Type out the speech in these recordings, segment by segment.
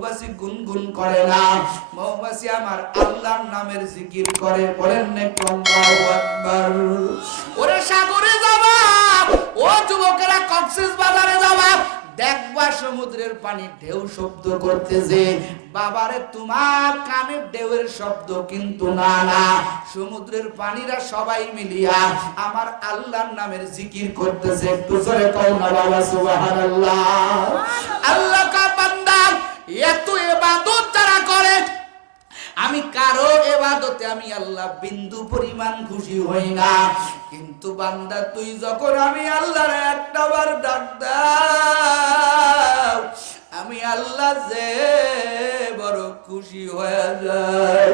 মৌমাছি গুনগুন করে না। মৌমাছি আমার আল্লাহর নামের জিকির করে। বলেন ওরে সাগরে যাবা ও যুবকেরা কক্সেস বাজারে যাবা। দেখবা সমুদ্রের পানি ঢেউ শব্দ করতেছে। বাবারে তোমার কানের ঢেউয়ের শব্দ কিন্তু না না। সমুদ্রের পানিরা সবাই মিলিয়া আমার আল্লাহর নামের জিকির করতেছে। একটু জোরে কও না বাবা সুবহানাল্লাহ। আল্লাহ কা বান্দা এত ইবাদত যারা করে, আমি কারও এবাদতে আমি আল্লাহ বিন্দু পরিমাণ খুশি হই না। কিন্তু বান্দা, তুই যখন আমি আল্লাহর একটা বার ডাক দাও, আমি আল্লাহ যে বড় খুশি হয়ে যায়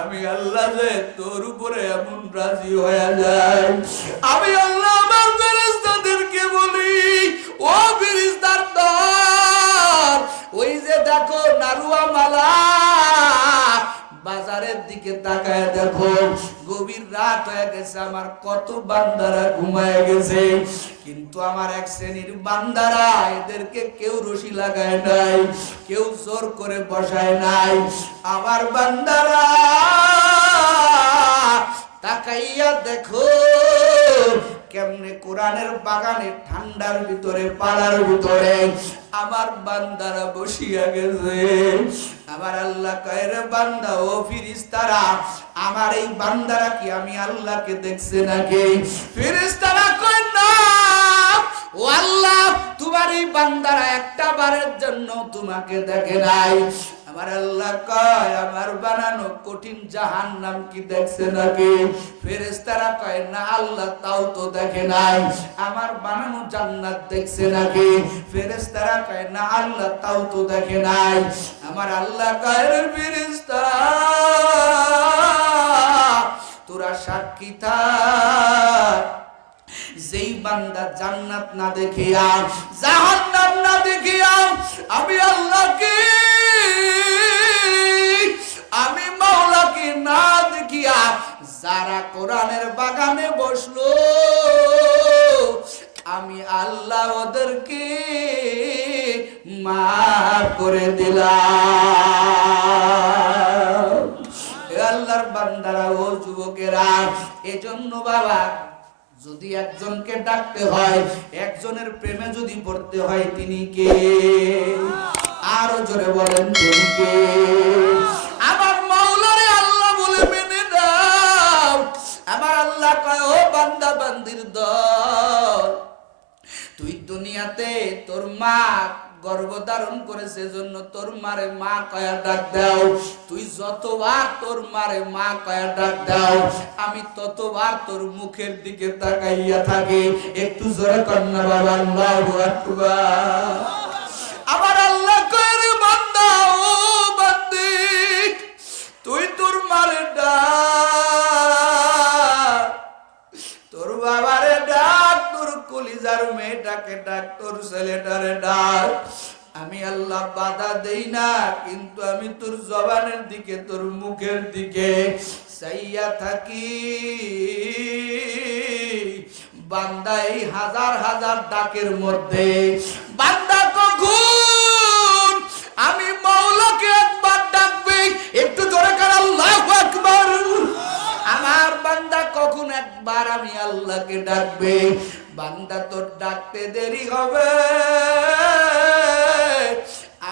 আমি আল্লাহ যে তোর উপরে এমন রাজি হয়ে যায় আমি আল্লাহ দেখো নারুয়া মালা। বাজারের দিকে তাকায় দেখো, গভীর রাত হয়ে গেছে, আমার কত বান্দারা ঘুমায় গেছে। কিন্তু আমার এক শ্রেণির বান্দারা এদেরকে কেউ রশি লাগায় নাই, কেউ জোর করে বসায় নাই। আমার বান্দারা তাকাইয়া দেখো কেমনে কোরআনের বাগানে, ঠান্ডার ভিতরে, পাড়ার ভিতরে আমার বান্দারা বসিয়া গেছে। আমার আল্লাহ কয়ের বান্দা, ও ফিরিস্তারা, আমার এই বান্দারা কি আমি আল্লাহকে দেখছে নাকি? ফিরিস্তারা কয়, না। ও আল্লাহ, তোমার এই বান্দারা একটা বারের জন্য তোমাকে দেখে নাই। আমার আল্লাহ কয়, আমার বানানো কঠিন জাহান নাম কি দেখছে নাকি? ফেরেস্তারা কয়, না, আল্লাহ তাও তো দেখে নাই। আমার বানানো জান্নাত দেখছে নাকি? ফেরেস্তারা কয়, না, আল্লাহ তাও তো দেখে নাই। আমার আল্লাহ কয় ফেরেস্তা তোরা সাক্ষী থাক। যেই বান্দা জান্নাত না দেখিয়া, জাহান্নাম না দেখিয়া, আমি আল্লাহকে কোরআনের বাগানে বসল। আমি আল্লাহ ওদেরকে মাফ করে দিলাম। আল্লাহর বান্দারা, ও যুবকেরা, এজন্য বাবা, যদি একজনকে ডাকতে হয়, একজনের প্রেমে যদি পড়তে হয়, তিনি কে? আরও জোরে বলেন, তিনি কে? কয় বান্দা বান্দির দল। তুই দুনিয়াতে তোর মা তোর মারে মা কয়া ডাক দাও। তুই যতবার তোর মারে মা কয়া ডাক দাও, আমি ততবার তোর মুখের দিকে তাকাইয়া থাকি। একটু জোরে কন্যা বাবা, আল্লাহু আকবার। মেয়েটাকে ছেলেটারে ডাক। আমি আল্লাহ বাধা দেই না, কিন্তু আমি তোর জবানের দিকে, তোর মুখের দিকে চাইয়া থাকি। বান্দা এই হাজার হাজার ডাকের মধ্যে, বান্দা আমি একবার ডাকবে, একটু জোরে আমার বান্দা কখন একবার আমি আল্লাহকে ডাকবে? বান্দা, তোর ডাকতে দেরি হবে।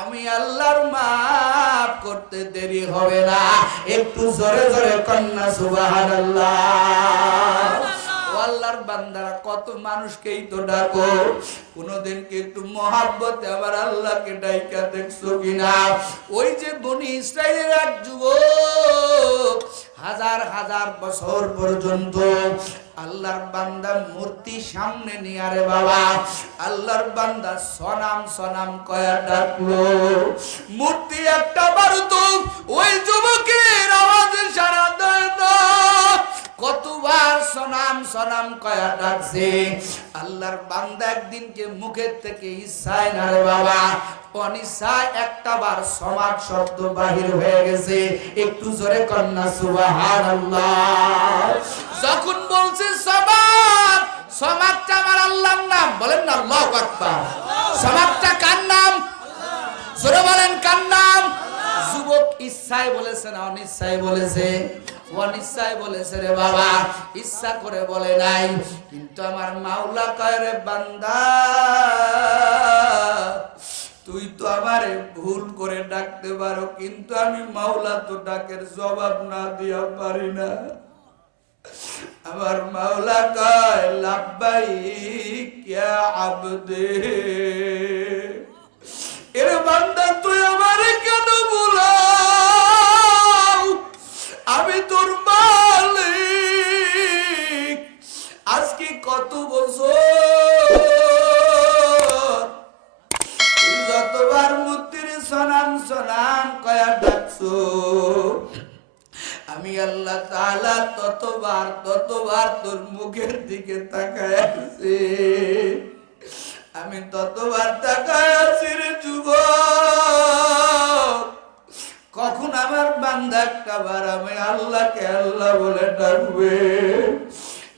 আমি আল্লাহর মাফ করতে দেরি হবে না। একটু জোরে জোরে কন্যা, সুবহানাল্লাহ। ও আল্লাহর বান্দারা, কত মানুষকেই তো ডাকো। কোনদিন কি একটু মহাব্বতে আবার আল্লাহকে ডাইকা দেখছ কিনা? ওই যে বনি ইসরায়েলের এক যুবক, হাজার হাজার বছর পর্যন্ত আল্লাহর বান্দা মূর্তি সামনে নিয়ে, আরে বাবা, আল্লাহর বান্দা সনাম সনাম কয়া ডাকলো। মূর্তি একটা বারুদ ওই যুবকের আওয়াজে সারা দেয় কতবার সনাম সনাম কয়া ডাকছে। আল্লাহর বান্দা একদিনকে মুখের থেকে ইচ্ছায় না রে বাবা অনিচ্ছায় একটা বার সমাজ শব্দ বাহির হয়ে গেছে। একটু জোরে কন্যা সুবহানাল্লাহ। যখন বলছে সমাজ, সমাজটা আমার আল্লাহর নাম, বলেন না আল্লাহু ইচ্ছায় বলেছে না অনিচ্ছায় বলেছে? অনিচ্ছায় বলেছে রে বাবা, ইচ্ছা করে বলে নাই, কিন্তু আমার মাওলা কয়, রে বান্দা, তুই তো আমারে ভুল করে ডাকতে পারো, কিন্তু আমি মাওলা তো ডাকের জবাব না দিয়া পারি না। আমার মাওলা কয় লাব্বাই কিয়া আবদে। এর বান্দা, তুই আমারে কেন আমি তোর মালিক। আজকে কত বছর? যতবার মূর্তির সনাম সনাম কয়া ডাকছো, আমি আল্লাহ তাআলা ততবার ততবার তোর মুখের দিকে তাকায় আছি। আমি ততবার তাকায় আছি রে যুবক। কখন আমার বান্দা একটা বার আমি আল্লাহকে আল্লাহ বলে ডাকবে।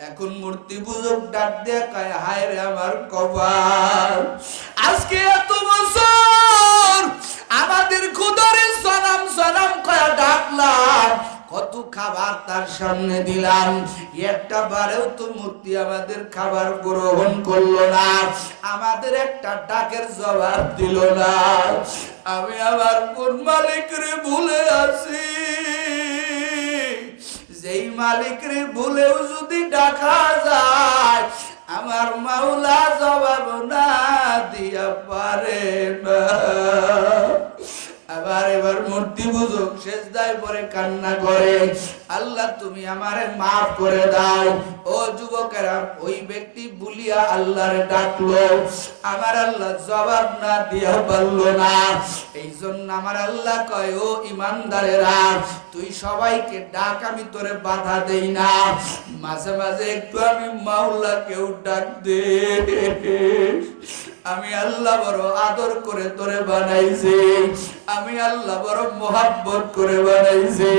এখন মূর্তি পূজক ডাক দিয়ে কয়, হায় রে আমার কপাল, আজকে এত বছর আমাদের খুদারে সনাম সনাম কয়া ডাকলাম, কত খাবার তার সামনে দিলাম, একটা বারেও তো মূর্তি আমাদের খাবার গ্রহণ করল না, আমাদের একটা ডাকের জবাব দিল না, আমি আমার কোন মালিকরে ভুলে আছি? যেই মালিকরে ভুলেও যদি ডাকা যায় আমার মাওলা জবাব না দিয়া পারে না। বুঝুক শেষ দায় পরে কান্না করে। আল্লাহ, তুমি আমারে মাফ করে দাও। ও যুবকেরা, ওই ব্যক্তি বুলিয়া ডাকলো। আমার আল্লাহ জবাব না দিয়া পারল না। এই জন্য আমার আল্লাহ কয়, ও ইমানদারেরা, তুই সবাইকে ডাক, আমি তোরে বাধা দেই না। মাঝে মাঝে একটু আমি মাওলা কেউ ডাক দে। আমি আল্লাহ বড় আদর করে তোরে বানাইছি। আমি আল্লাহ বড় মোহাব্বত করে বানাইছি।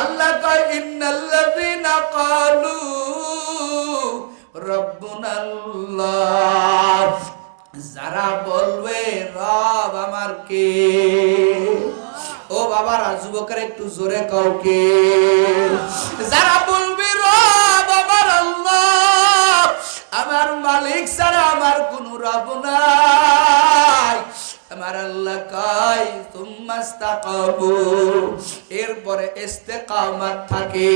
আল্লাহ কয়, ইন্নাল্লাযীনা ক্বালু রাব্বুনাল্লাহ। যারা বলবে, রব আমার কে? ও বাবারা, যুবকের একটু জোরে কাউকে যারা বলবে মালিক ছাড়া আমার কোন রব নাই। আমার আল্লাহ কাই তুমাস্তাকাবু এরপরে ইস্তেকামাত থাকে।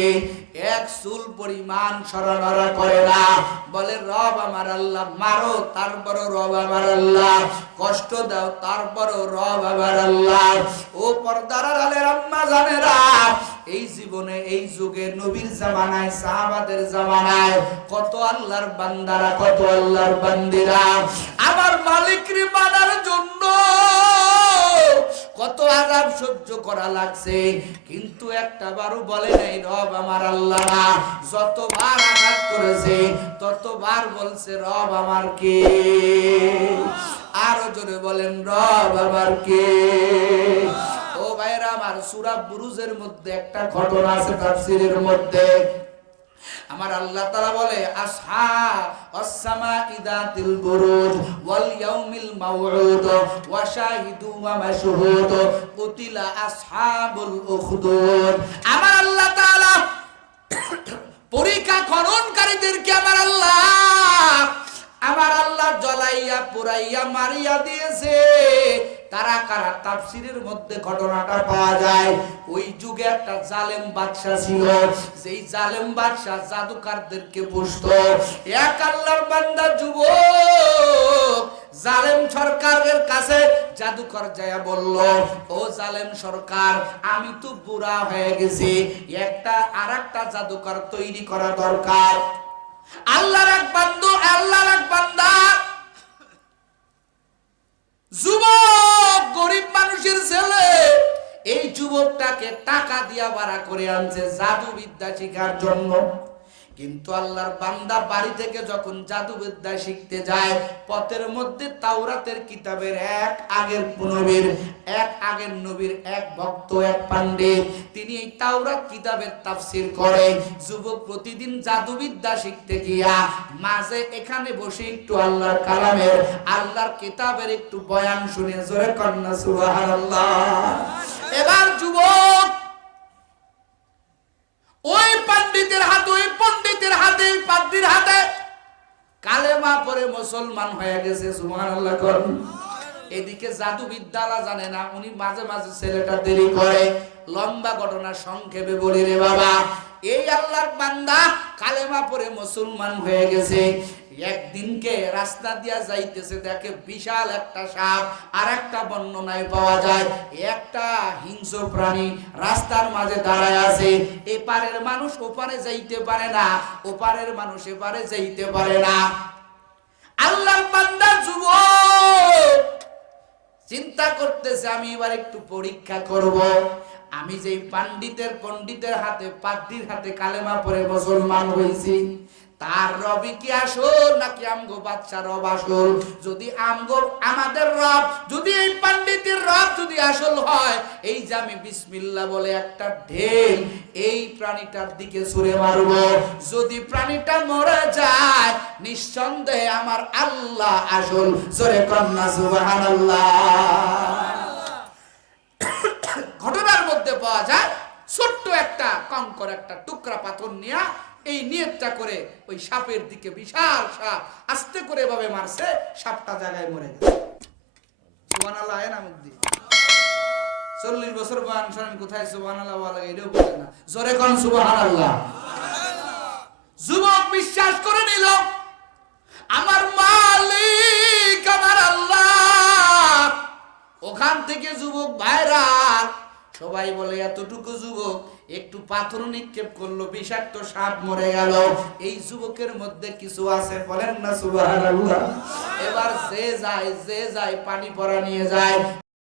এক চুল পরিমাণ সরলরা করে না। বলে, রব আমার আল্লাহ, মারো, তারপরও রব আমার আল্লাহ। কষ্ট দাও, তারপরও রব আমার আল্লাহ। ও পর্দার আলের আম্মা জানেরা এই জীবনে, এই যুগে নবীর জামানায়, সাহাবাদের জামানায় কত আল্লাহর বান্দারা, কত আল্লাহর বান্দিরা। আমার মালিকরে মানার জন্য কত আজাব সহ্য করা লাগছে। কিন্তু একটা বারও বলে নাই, রব আমার আল্লাহ যতবার আঘাত করেছে, ততবার বলছে, রব আমার কে? আরও জোরে বলেন, রব আমার কে? ভাইরা আমার সূরা বুরুজের মধ্যে একটা ঘটনা আছে তাফসীরের মধ্যে। আমার আল্লাহ তাআলা বলে আসহা আস-সামা ইদাতিল বুরুজ ওয়াল ইয়াউমিল মাউউদ ওয়া শাহিদু ওয়া মাশহুদ কুতিলা আসহাবুল উখদুদ। আমার আল্লাহ তাআলা পরীক্ষা খননকারীদেরকে আমার আল্লাহ আমার আল্লাহ জ্বলাইয়া পুরাইয়া মারিয়া দিয়েছে। তারা কারা তাফসিরের মধ্যে ঘটনাটা পাওয়া যায়? ওই যুগে একটা জালেম বাদশা ছিল। যেই জালেম বাদশা জাদুকারদেরকে পুষত। এক আল্লাহর বান্দা যুবক, জালেম সরকারের কাছে জাদুকর যায়া বলল, ও জালেম সরকার, আমি তো বুড়া হয়ে গেছি। একটা আরেকটা জাদুকর তৈরি করা দরকার। আল্লাহর টাকা দিয়া ভাড়া করে আনছে জাদু বিদ্যা শেখার জন্য। কিন্তু আল্লাহর বান্দা বাড়ি থেকে যখন জাদুবিদ্যা শিখতে যায়, পথের মধ্যে তাওরাতের কিতাবের এক আগের নবীর, এক আগের নবীর এক ভক্ত, এক পান্ডিত তিনি এই তাওরাত কিতাবের তাফসির করে যুবক প্রতিদিন জাদুবিদ্যা শিখতে গিয়া মাঝে এখানে বসে একটু আল্লাহর কালামের, আল্লাহর কিতাবের একটু বয়ান শুনে, জোরে কন্যা সুবহানাল্লাহ। এবার যুবক ওই পণ্ডিতের হাতে, ওই পণ্ডিতের হাতে, ওই পাদ্রির হাতে। কালেমা পরে মুসলমান হয়ে গেছে, সুবহানাল্লাহ কর। এদিকে জাদু বিদ্যালা জানে না, উনি মাঝে মাঝে ছেলেটা দেরি করে। লম্বা ঘটনা সংক্ষেপে বলি রে বাবা। এই আল্লাহর বান্দা কালেমা পরে মুসলমান হয়ে গেছে। একদিনকে রাস্তা দিয়া যাইতেছে, দেখে বিশাল একটা সাপ আর একটা বর্ণনায় পাওয়া যায়। একটা হিংস্র প্রাণী রাস্তার মাঝে দাঁড়ায় আছে। এপারের মানুষ ওপারে যাইতে পারে না, ওপারের মানুষ এপারে যাইতে পারে না। আল্লাহ বান্দা যুবক, চিন্তা করতেছে, আমি এবার একটু পরীক্ষা করব। আমি যেই পাণ্ডিতের, পণ্ডিতের হাতে, পাদ্রির হাতে কালেমা পরে মুসলমান হয়েছি তার রবি কি আসল নাকি আমগো বাচ্চা রব আসল? যদি আমগো, আমাদের রব, যদি এই পাণ্ডিতের রব যদি আসল হয়, এই যে আমি বিসমিল্লাহ বলে একটা ঢেল, এই প্রাণীটার দিকে ছুঁড়ে মারব। যদি প্রাণীটা মরে যায়, নিঃসন্দেহে আমার আল্লাহ আসল। জোরে কন্যা, সুবহানাল্লাহ। ঘটনার মধ্যে পাওয়া যায়, ছোট্ট একটা কঙ্কর, একটা টুকরা পাথর নিয়ে এই নিয়তটা করে ওই সাপের দিকে বিশাল সাপ, আস্তে করে এভাবে মারছে, সাপটা জায়গায় মরে গেছে। চল্লিশ বছর বয়ান শোনেন, কোথায় বলা লাগে, এটাও বলে না। জোরে কোন সুবহানাল্লাহ। যুবক বিশ্বাস করে নিল, আমার মালিক, আমার আল্লাহ। ওখান থেকে যুবক ভাইরাল সবাই বলে, এতটুকু যুবক একটু পাথর নিক্ষেপ করল, বিষাক্ত সাপ মরে গেল। এই যুবকের মধ্যে কিছু আছে, বলেন না সুবহানাল্লাহ। এবার যে যায় যে যায়, পানি পরা নিয়ে যায়।